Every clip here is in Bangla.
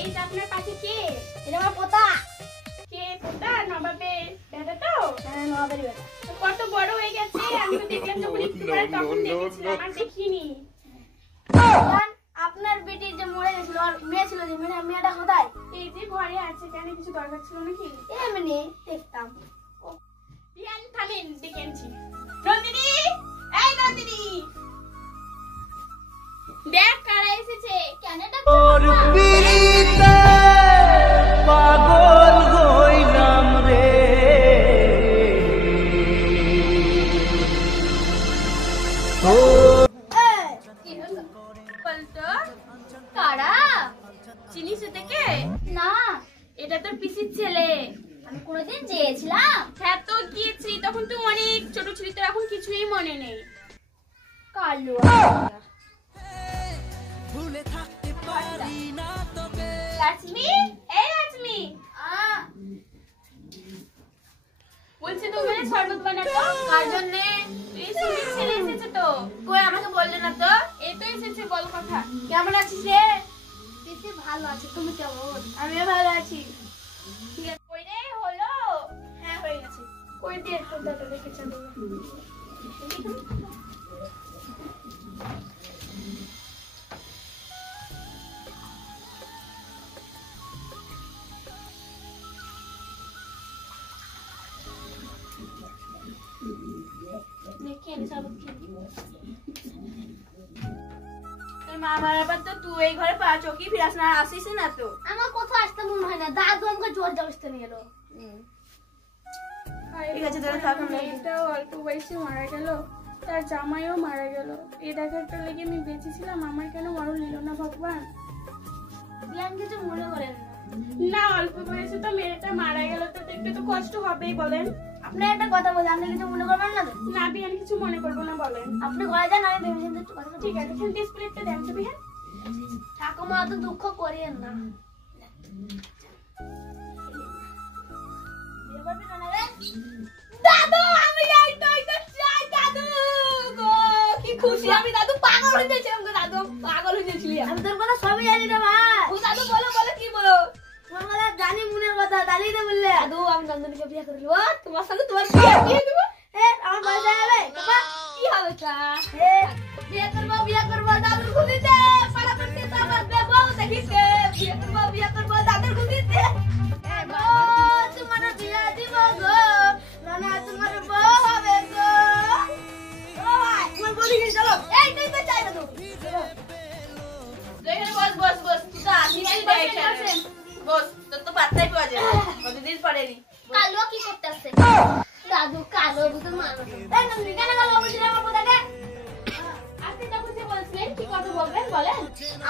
এই যে আপনার পাশে কে? এটা আমার পোতা। কে পোতা? নবাবের বেটা তো? হ্যাঁ, নবাবের বেটা। কত বড় হয়ে গেছে, আমি তো দেখলাম যখন একটু পরে তখন দেখেছিলাম, আর দেখিনি। আপনার বেটি যে মরে গেছিল আর মেয়ে ছিল, যে মেয়েটা কোথায়? এই যে ঘরে আছে, কেন কিছু দরকার ছিল নাকি? এমনি দেখতাম। বিয়ান থামেন, দেখেছি। নন্দিনী, এই নন্দিনী, দেখ কারা এসেছে। কেন তোর পিড়িতে পাগল হইলাম রে। কি হলো? বলতো কারা? চিনিস এটাকে? না, এটা তোর পিসির ছেলে। আমি কোনোদিন চেয়েছিলাম। হ্যাঁ তো গিয়েছি, তখন তুই অনেক ছোট ছিলি, তোর এখন কিছুই মনে নেই। কালো ভুলে থাকতে পারি না তোকে। রাজমি, এই রাজমি, বলছে তুমি শরবত বানাতো। কার জন্য? এই সুমির ছেলে এসেছে তো। কই আমাকে বললে না তো? এই তো এসেছে, বল কথা। কেমন আছিস রে? বেশি ভালো আছে, তুমি কেমন? আমিও ভালো আছি। ঠিক আছে, কই রে হলো? হ্যাঁ, হয়ে গেছে। কই দিয়ে তোর দাদা রেখেছে? দেখি আমি শরবত খেয়ে তোর মা মারার পর তো তুই এই ঘরে পা চকি ফিরাস না, আসিস না তো। আমার কোথাও আসতে মন হয় না, দাদু আমাকে জোর জবরদস্তি নিয়ে এলো। ঠিক আছে, তাহলে থাক। মেয়েটাও অল্প বয়সে মারা গেল, তার জামাইও মারা গেল। এই দেখারটা লেগে আমি বেঁচেছিলাম, আমার কেন মরণ নিল না ভগবান? বিয়ান কিছু মনে করেন না। না, অল্প বয়সে তো মেয়েটা মারা গেল, তো দেখতে তো কষ্ট হবেই, বলেন। আপনার একটা কথা বলি, আপনি কিছু মনে করবেন না তো? না বিয়ান, কিছু মনে করবো না, বলেন। আপনি ঘরে যান, আমি ভেবে চিন্তে একটু কথা ঠিক আছে, এখান থেকে প্লেটটা দেন তো বিয়ান। ঠাকুমা অত দুঃখ করিয়েন না। দাদু, আমি এই তো চাই দাদু গো, কি খুশি আমি। দাদু পাগল হয়ে যাচ্ছিলাম গো, দাদু পাগল হয়ে যাচ্ছিলি। আমি তোর কথা সবই জানি রে ভাই। ও দাদু বলো বলো, কি বলো? তোমার কথা জানি, মনের কথা দাঁড়িয়ে তো বললে। দাদু, আমি নন্দনীকে বিয়ে করে দেবো, তোমার সঙ্গে তোমার বিয়ে দেবো। আমার পয়সা হবে বাবা। কি হবে তা? বিয়ে করবো দাদুর খুঁজিতে, পাড়া করতে আমার বউ দেখিতে। বিয়ে করবো দাদুর খুঁজিতে। তোমার বিয়ে দিব গো, নানা তোমার বউ হবে গো। ও ভাই, তোমার বলি চলো। এই তুই তো চাই না তো। এখানে বস বস বস, তুই তো আসিস না এখানে। বস, তোর তো পাত্তাই পাওয়া যায় না, কতদিন পরে নি। কালো কি করতেছে? দাদু কালো বুঝে মারো। এই নন্দিনী কেন কালো বলছিস আমার পোতাকে? আপনি তখন যে বলছিলেন কি কথা বলবেন বলেন।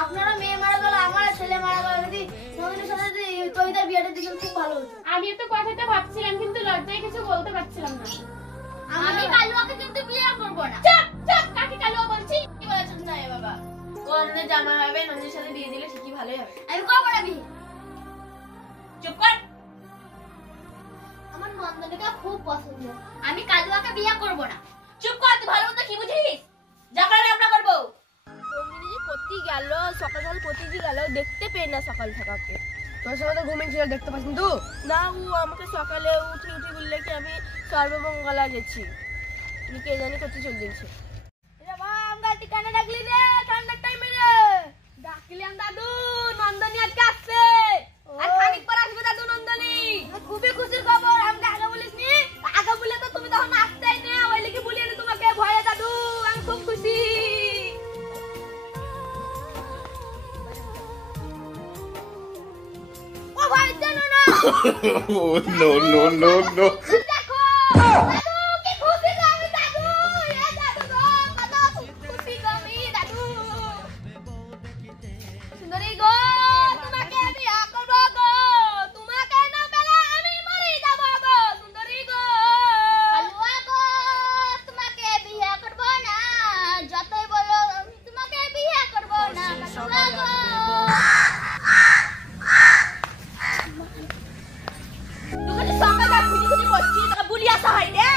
আপনারা মেয়ে মারা গেল, আমার ছেলে মারা গেল, যদি নন্দিনীর সাথে যদি কবিতার বিয়েটা দিতেন খুব ভালো হতো। আমি তো কথাটা ভাবছিলাম, কিন্তু লজ্জায় কিছু বলতে পারছিলাম না। আমি কালুয়াকে কিন্তু বিয়ে করবো না। চুপ চুপ, কাকে কালো বলছি? কি বলেছেন না বাবা? ও আমাদের জামা হবে, নন্দীর সাথে বিয়ে দিলে ঠিকই ভালোই হবে। আমি করবো না বিয়ে। চুপ কর। আমার নন্দনীকে খুব পছন্দ, আমি কালুয়াকে বিয়ে করবো না। চুপ কর, তুই ভালো মতো কি বুঝিস? যা করে আমরা করবো। নন্দিনী যে কোথায় গেল, সকাল সকাল কোথায় যে গেল, দেখতে পেয়ে না সকাল থাকাকে। তোর সঙ্গে তো ঘুমিয়েছিল, দেখতে পাচ্ছি তো না। ও আমাকে সকালে উঠে উঠে বললে কি আমি সর্বমঙ্গলা গেছি, কে জানি কোথায় চলে গেছে। রে ভাই, আমরা ঠিকানা ডাকলি রে, ঠান্ডার টাইমে রে। ডাকলাম দাদু, নন্দনী আজকে আসছে, আর খানিক পর আসবে দাদু নন্দনী। খুবই খুশির খবর, আমাকে আগে বলিস নি। আগে বলে তো তুমি তখন আসতেই না, ওই লিখে বলিয়ে তোমাকে ভয়ে দাদু, আমি খুব খুশি। ও ভাই জানো না, Oh, no, no, no, no. দেখো দাদু কি খুশি গো আমি, দাদু এ দাদু গো, কত খুশি গো আমি দাদু। সুন্দরী গো, তোমাকে বিয়ে করবো গো, তোমাকে না পেলে আমি মরে যাবো গো। সুন্দরী গো, কালুয়া গো, তোমাকে বিয়ে করবো না, যতই বলো তোমাকে বিয়ে করবো না। কালুয়া গো, তুই খালি সকালে খুঁজি খুঁজি করছিস, তোকে বুলি আসা হয় রে।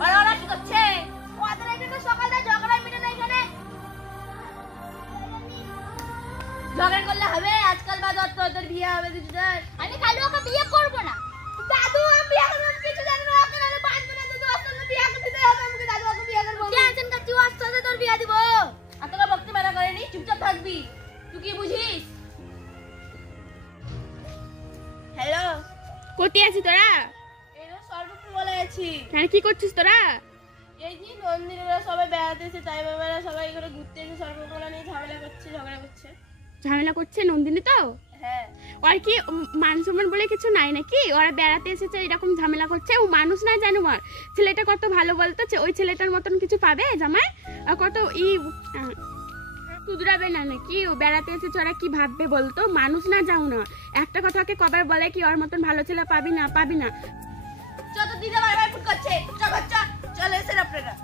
ওরা কি করছে? ওদের এখানে সকালে ঝগড়া মিটে না এখানে। ঝগড়া করলে হবে? আজকাল বাদ তোদের বিয়ে হবে দুজনের। আমি কালু ওকে বিয়ে করব না। দাদু আমি বিয়ে করব কিছু জানি না, ওকে আমি বাঁধবো না। দাদু আসলে বিয়ে করতে হবে, আমাকে দাদু ওকে বিয়ে করব। টেনশন করছিস? আসলে তোর বিয়ে দিব। আর তোরা বকতে মানা করেনি, চুপচাপ থাকবি। তুই কি বুঝিস? হ্যালো, কোথায় আছিস তোরা? এরা সর্বত্র বলে আছি। হ্যাঁ, কি করছিস তোরা? এই যে নন্দিনীরা সবাই বেড়াতে এসে, তাই বাবারা সবাই করে ঘুরতে এসে সর্বকলা নিয়ে ঝামেলা করছে, ঝগড়া করছে। ঝামেলা করছে নন্দিনী তো? হ্যাঁ। ওর কি মান সম্মান বলে কিছু নাই নাকি? ওরা বেড়াতে এসেছে এরকম ঝামেলা করছে। ও মানুষ না জানো? আর ছেলেটা কত ভালো বলতো, ওই ছেলেটার মতন কিছু পাবে জামাই? আর কত শুধরাবে না নাকি? ও বেড়াতে এসেছে, ওরা কি ভাববে বলতো? মানুষ না যাও না, একটা কথাকে কবার বলে কি ওর মতন ভালো ছেলে পাবি না, পাবি না। চল দিদা বারবার ফোন করছে, চল চল চল এসে আপনারা।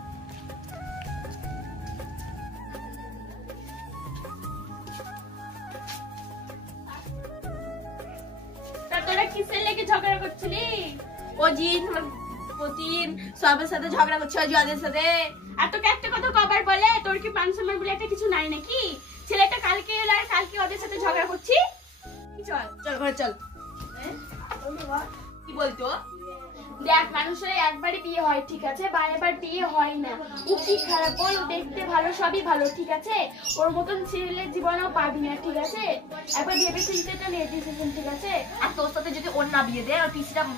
তা তোরা কিসের লেগে ঝগড়া করছিলি? ও জি প্রতিদিন সবার সাথে ঝগড়া করছে, ওই ওদের সাথে। আর তোকে একটা কথা কবার বলে? তোর কি মান সম্মান বলে একটা কিছু নাই নাকি? ছেলেটা কালকে এলো আর কালকে ওদের সাথে ঝগড়া করছি। চল চল ঘরে চল। কি বলতো? দেখ, মানুষের একবারই বিয়ে হয়, ঠিক আছে? বারবার বিয়ে হয় না। ও কি খারাপ, ও দেখতে ভালো, সবই ভালো, ঠিক আছে? ওর মতন ছেলের জীবনেও পাবি না, ঠিক আছে? একবার ভেবে চিন্তে তো নিয়ে ডিসিশন, ঠিক আছে? আর তোর সাথে যদি ওর না বিয়ে দেয়,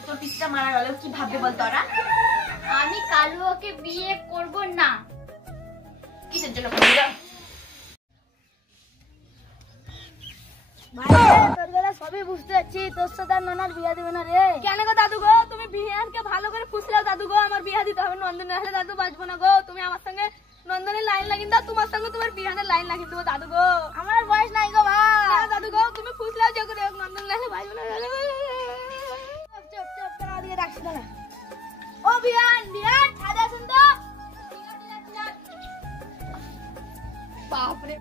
তোর পিসিটা মারা গেল, কি ভাববে বলতো ওরা? আমি কালু ওকে বিয়ে করব না। কিসের জন্য করবি? সবই বুঝতে পারছি, তোর সাথে আর ননার বিয়ে দিবে না রে। কেন গো দাদু গো, তুমি বিহানকে ভালো করে ফুসলাও দাদু গো। আমার বিয়ে দিতে হবে, নন্দনে আসলে দাদু বাঁচবো না গো। তুমি আমার সঙ্গে নন্দনের লাইন লাগিয়ে দাও, তোমার সঙ্গে তোমার বিহানের লাইন লাগিয়ে দেবো দাদু গো। আমার বয়স নাই গো ভাই। দাদু গো তুমি ফুসলাও যে করে, নন্দন আসলে বাঁচবো না দাদু গো। চুপ চুপ করে ওদিকে ডাকছি না। ও বিহান, বিহান ছাদে আসুন তো। বাপরে,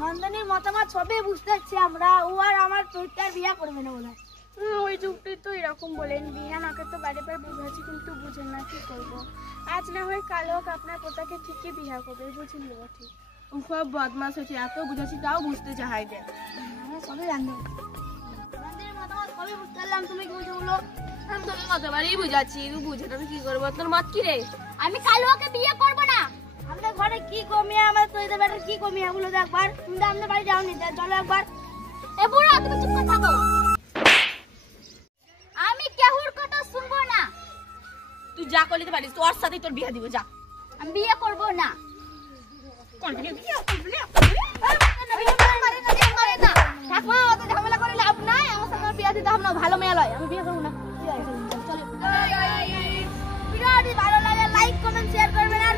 নন্দনীর মতামত সবই বুঝতে পারছি আমরা। ও আর আমার চৈত্যার বিয়ে করবে না বলে। ওই যুগটাই তো এরকম বলেন। বিহান ওকে তো বারবার বুঝাচ্ছি, কিন্তু বুঝেন না, কি করবো? আজ না হয় কাল হোক, আপনার পোতাকে ঠিকই বিয়া করবে, বুঝে নেব ঠিক। খুব বদমাস হচ্ছে, এত বুঝাচ্ছি তাও বুঝতে চাই না। আমরা সবই জানবো। নন্দনীর মতামত সবই বুঝতে পারলাম, তুমি কি বুঝে বলো? আমি তোকে কতবারই বুঝাচ্ছি, তুই বুঝে আমি কি করবো? তোর মত কি রে? আমি কালু ওকে বিয়ে করব না। আমাদের ঘরে কি কমিয়া, আমার চৈত্য বেটার কি কমিয়া বলো তো একবার। তুমি তো আমাদের বাড়ি যাওনি, চলো একবার। এ বুড়া, তুমি চুপ করে থাকো। আমি কেহুর কথা শুনবো না। তুই যা করতে পারিস, তোর সাথে তোর বিয়ে দিব, যা। আমি বিয়ে করব না। করবি না বিয়ে, করবি না। ঠাকুমা অত ঝামেলা করে লাভ নাই, আমার সাথে বিয়ে দিতে হবে না, ভালো মেয়ে লয়, আমি বিয়ে করবো না। ভিডিওটি ভালো লাগে লাইক কমেন্ট শেয়ার করবেন আর